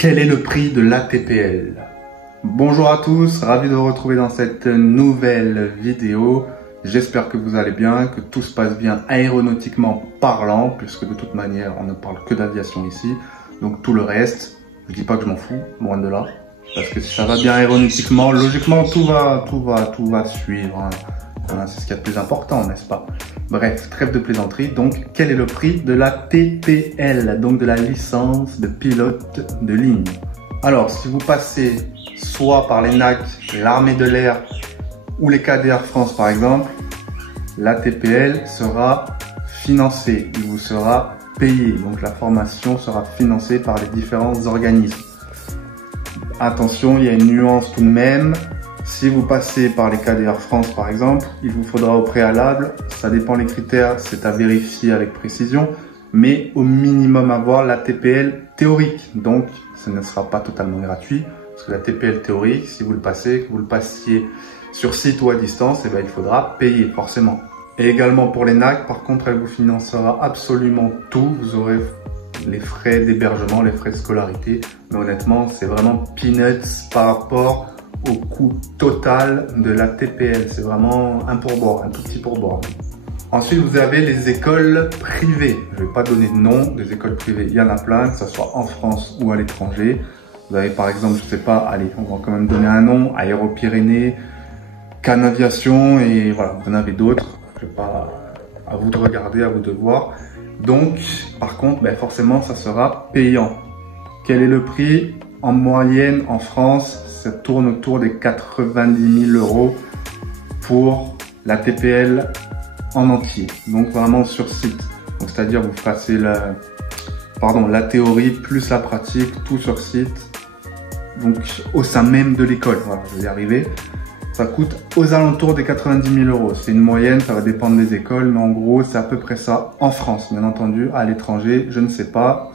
Quel est le prix de l'ATPL? Bonjour à tous, ravi de vous retrouver dans cette nouvelle vidéo. J'espère que vous allez bien, que tout se passe bien aéronautiquement parlant, puisque de toute manière on ne parle que d'aviation ici. Donc tout le reste, je dis pas que je m'en fous, loin de là, parce que si ça va bien aéronautiquement, logiquement tout va suivre. Hein. C'est ce qu'il y a de plus important, n'est-ce pas? Bref, trêve de plaisanterie. Donc, quel est le prix de la TPL, donc de la licence de pilote de ligne? Alors, si vous passez soit par les NAC, l'armée de l'air ou les KDR France par exemple, la TPL sera financée, il vous sera payé. Donc, la formation sera financée par les différents organismes. Attention, il y a une nuance tout de même. Si vous passez par les KDR France par exemple, il vous faudra au préalable, ça dépend les critères, c'est à vérifier avec précision, mais au minimum avoir la TPL théorique. Donc ce ne sera pas totalement gratuit, parce que la TPL théorique, si vous le passez, que vous le passiez sur site ou à distance, il faudra payer forcément. Et également pour les NAC, par contre, elle vous financera absolument tout, vous aurez les frais d'hébergement, les frais de scolarité, mais honnêtement c'est vraiment peanuts par rapport au coût total de la TPL. C'est vraiment un pourboire, un tout petit pourboire. Ensuite, vous avez les écoles privées. Je ne vais pas donner de nom des écoles privées. Il y en a plein, que ce soit en France ou à l'étranger. Vous avez par exemple, je sais pas, allez, on va quand même donner un nom, Aéro-Pyrénées, Canaviation, et voilà, vous en avez d'autres. Je vais pas, à vous de regarder, à vous de voir. Donc, par contre, forcément, ça sera payant. Quel est le prix? En moyenne, en France, ça tourne autour des 90 000 € pour la TPL en entier. Donc vraiment sur site. Donc c'est-à-dire vous passez la théorie plus la pratique, tout sur site. Donc au sein même de l'école. Voilà, je vais y arriver. Ça coûte aux alentours des 90 000 €. C'est une moyenne, ça va dépendre des écoles, mais en gros c'est à peu près ça en France. Bien entendu, à l'étranger, je ne sais pas.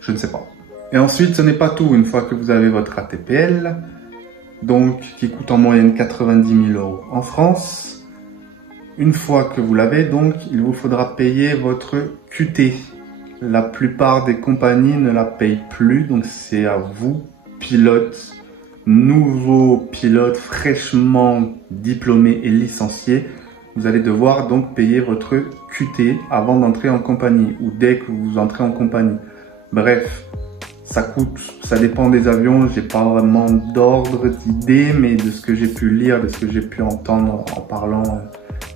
Je ne sais pas. Et ensuite, ce n'est pas tout. Une fois que vous avez votre ATPL, donc qui coûte en moyenne 90 000 € en France, une fois que vous l'avez, donc il vous faudra payer votre QT. La plupart des compagnies ne la payent plus, donc c'est à vous, pilotes, nouveaux pilotes fraîchement diplômés et licenciés, vous allez devoir donc payer votre QT avant d'entrer en compagnie ou dès que vous entrez en compagnie. Bref. Ça coûte, ça dépend des avions, j'ai pas vraiment d'ordre d'idée, mais de ce que j'ai pu lire, de ce que j'ai pu entendre en parlant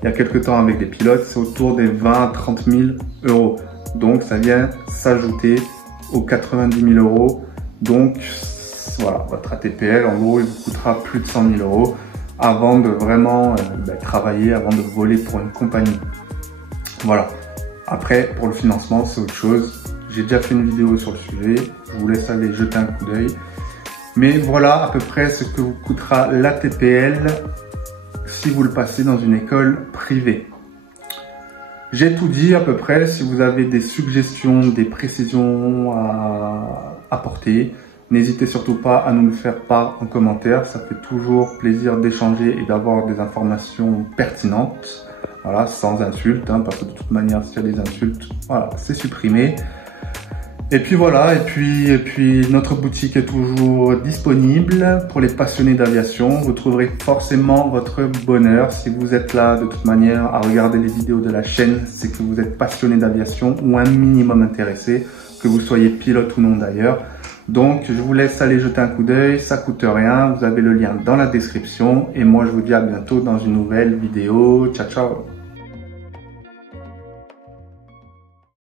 il y a quelques temps avec des pilotes, c'est autour des 20 à 30 000 €. Donc ça vient s'ajouter aux 90 000 €. Donc voilà, votre ATPL, en gros, il vous coûtera plus de 100 000 € avant de vraiment travailler, avant de voler pour une compagnie. Voilà. Après, pour le financement, c'est autre chose. J'ai déjà fait une vidéo sur le sujet, je vous laisse aller jeter un coup d'œil. Mais voilà à peu près ce que vous coûtera l'ATPL si vous le passez dans une école privée. J'ai tout dit à peu près. Si vous avez des suggestions, des précisions à apporter, n'hésitez surtout pas à nous le faire part en commentaire. Ça fait toujours plaisir d'échanger et d'avoir des informations pertinentes. Voilà, sans insultes, hein, parce que de toute manière, s'il y a des insultes, voilà, c'est supprimé. Et puis voilà, et puis notre boutique est toujours disponible pour les passionnés d'aviation. Vous trouverez forcément votre bonheur si vous êtes là de toute manière à regarder les vidéos de la chaîne. C'est que vous êtes passionné d'aviation ou un minimum intéressé, que vous soyez pilote ou non d'ailleurs. Donc je vous laisse aller jeter un coup d'œil, ça coûte rien. Vous avez le lien dans la description et moi je vous dis à bientôt dans une nouvelle vidéo. Ciao ciao.